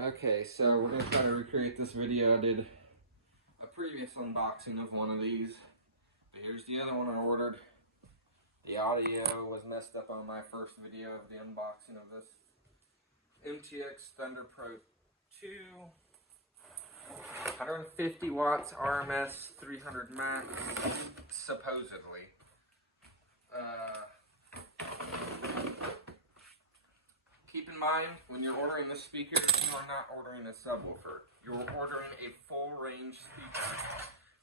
Okay, so we're going to try to recreate this video. I did a previous unboxing of one of these, but here's the other one I ordered. The audio was messed up on my first video of the unboxing of this MTX Thunder Pro 2. 150 watts RMS, 300 max, supposedly. Keep in mind, when you're ordering this speaker, you are not ordering a subwoofer. You're ordering a full range speaker,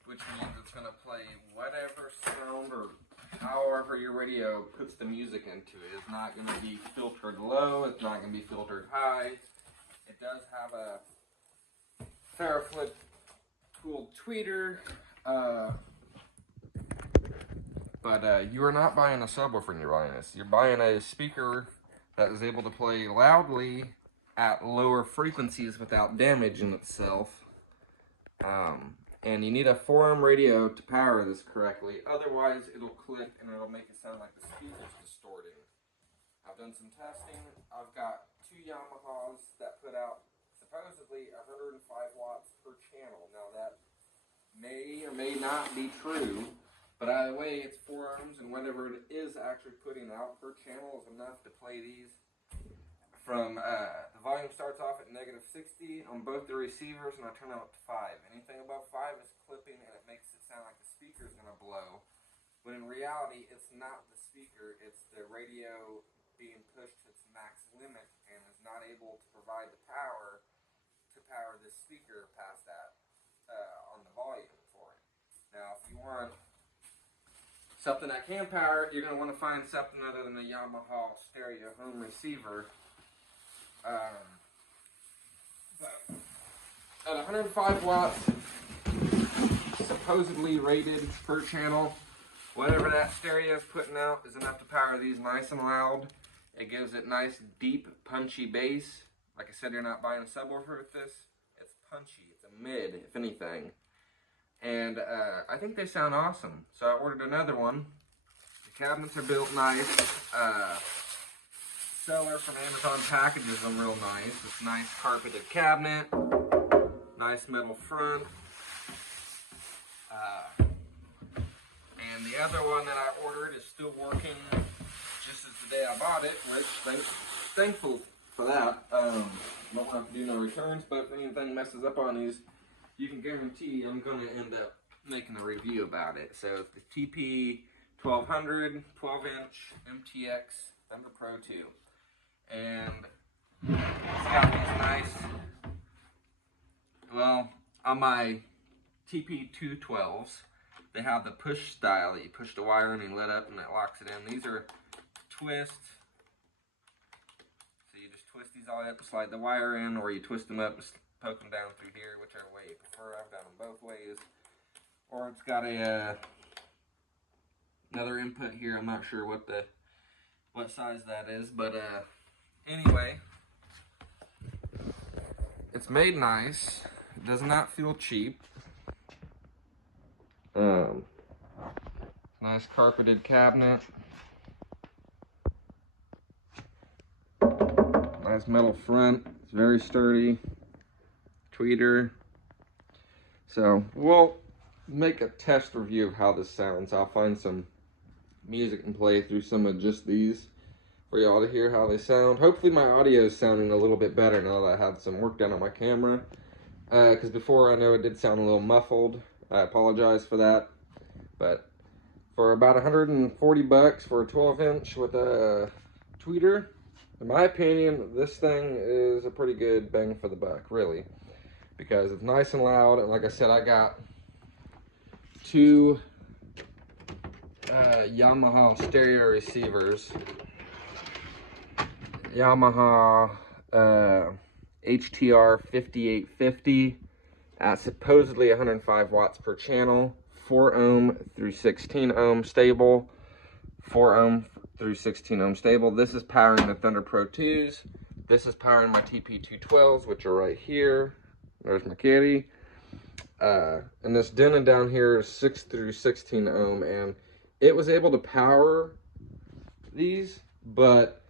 which means it's going to play whatever sound or however your radio puts the music into it. It's not going to be filtered low, it's not going to be filtered high. It does have a Theraflip cooled tweeter, but you are not buying a subwoofer when you're buying this. You're buying a speaker that is able to play loudly at lower frequencies without damaging itself. And you need a 4-ohm radio to power this correctly. Otherwise, it'll click and it'll make it sound like the speaker's distorting. I've done some testing. I've got 2 Yamahas that put out supposedly 105 watts per channel. Now that may or may not be true, but either way, it's 4 ohms, and whatever it is actually putting out per channel is enough to play these from, the volume starts off at -60 on both the receivers, and I turn it up to 5. Anything above 5 is clipping, and it makes it sound like the speaker's going to blow. But in reality, it's not the speaker, it's the radio being pushed to its max limit, and is not able to provide the power to power this speaker past that, on the volume for it. Now, if you want something that can power it, you're going to want to find something other than a Yamaha stereo home receiver. At 105 watts, supposedly rated per channel, whatever that stereo is putting out is enough to power these nice and loud. It gives it nice, deep, punchy bass. Like I said, you're not buying a subwoofer with this. It's punchy. It's a mid, if anything. And I think they sound awesome. So I ordered another one. The cabinets are built nice. Seller from Amazon packages them real nice. It's nice carpeted cabinet. Nice metal front. And the other one that I ordered is still working just as the day I bought it, which thankful for that. Don't have to do no returns, but if anything messes up on these, you can guarantee I'm going to end up making a review about it. So the TP 1200 12-inch MTX Thunder Pro 2. And it's got these nice, well, on my TP 212s, they have the push style that you push the wire in and let up and it locks it in. These are twist. So you just twist these all up and slide the wire in, or you twist them up and poke them down through here, whichever way you prefer. I've done them both ways. Or it's got a another input here. I'm not sure what size that is, but anyway, it's made nice. It does not feel cheap. Nice carpeted cabinet. Nice metal front. It's very sturdy. Tweeter. So we'll make a test review of how this sounds. I'll find some music and play through some of just these for y'all to hear how they sound. Hopefully my audio is sounding a little bit better now that I had some work done on my camera. Because before, I know it did sound a little muffled. I apologize for that. But for about 140 bucks for a 12-inch with a tweeter, in my opinion, this thing is a pretty good bang for the buck, really. Because it's nice and loud, and like I said, I got 2 Yamaha stereo receivers. Yamaha HTR 5850 at supposedly 105 watts per channel, 4 ohm through 16 ohm stable, 4 ohm through 16 ohm stable. This is powering the Thunder Pro 2s. This is powering my TP212s, which are right here. There's my kitty. And this Denon down here is 6 through 16 ohm, and it was able to power these, but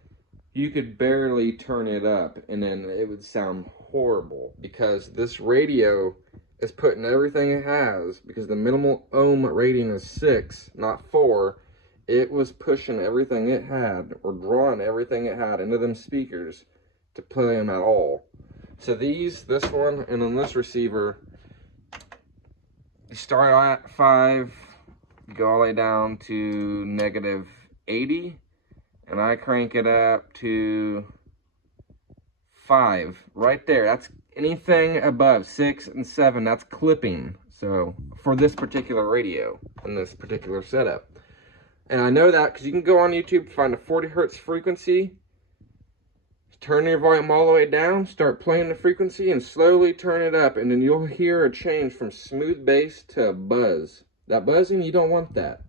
you could barely turn it up and then it would sound horrible, because this radio is putting everything it has, because the minimal ohm rating is 6, not 4. It was pushing everything it had, or drawing everything it had into them speakers to play them at all. So this one, and then this receiver, you start at 5, you go all the way down to -80, and I crank it up to 5 right there. That's anything above 6 and 7, that's clipping. So for this particular radio and this particular setup, and I know that because you can go on YouTube, find a 40 hertz frequency, turn your volume all the way down, start playing the frequency, and slowly turn it up, and then you'll hear a change from smooth bass to buzz. That buzzing, you don't want that.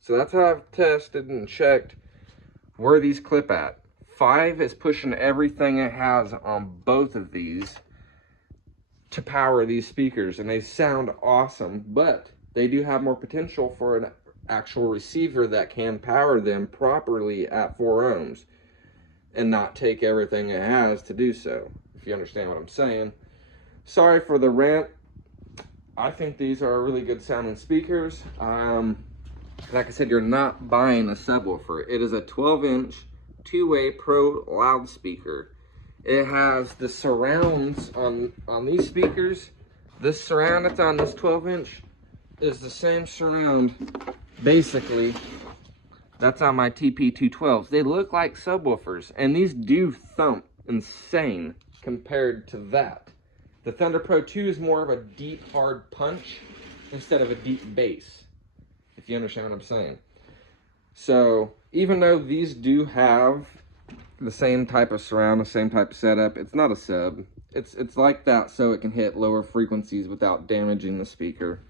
So that's how I've tested and checked where these clip at. 5 is pushing everything it has on both of these to power these speakers, and they sound awesome, but they do have more potential for an actual receiver that can power them properly at 4 ohms and not take everything it has to do so, if you understand what I'm saying. Sorry for the rant. I think these are really good sounding speakers. Like I said, you're not buying a subwoofer. It is a 12-inch two-way pro loudspeaker. It has the surrounds on these speakers. This surround that's on this 12-inch is the same surround, basically, that's on my TP212s. They look like subwoofers, and these do thump insane compared to that. The Thunder Pro 2 is more of a deep, hard punch instead of a deep bass, if you understand what I'm saying. So even though these do have the same type of surround, the same type of setup, it's not a sub. It's like that so it can hit lower frequencies without damaging the speaker.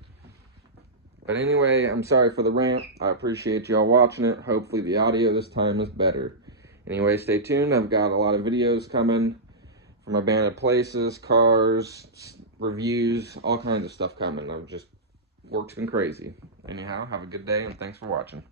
But anyway, I'm sorry for the rant. I appreciate y'all watching it. Hopefully the audio this time is better. Anyway, stay tuned. I've got a lot of videos coming from abandoned places, cars, reviews, all kinds of stuff coming. Work's been crazy. Anyhow, have a good day and thanks for watching.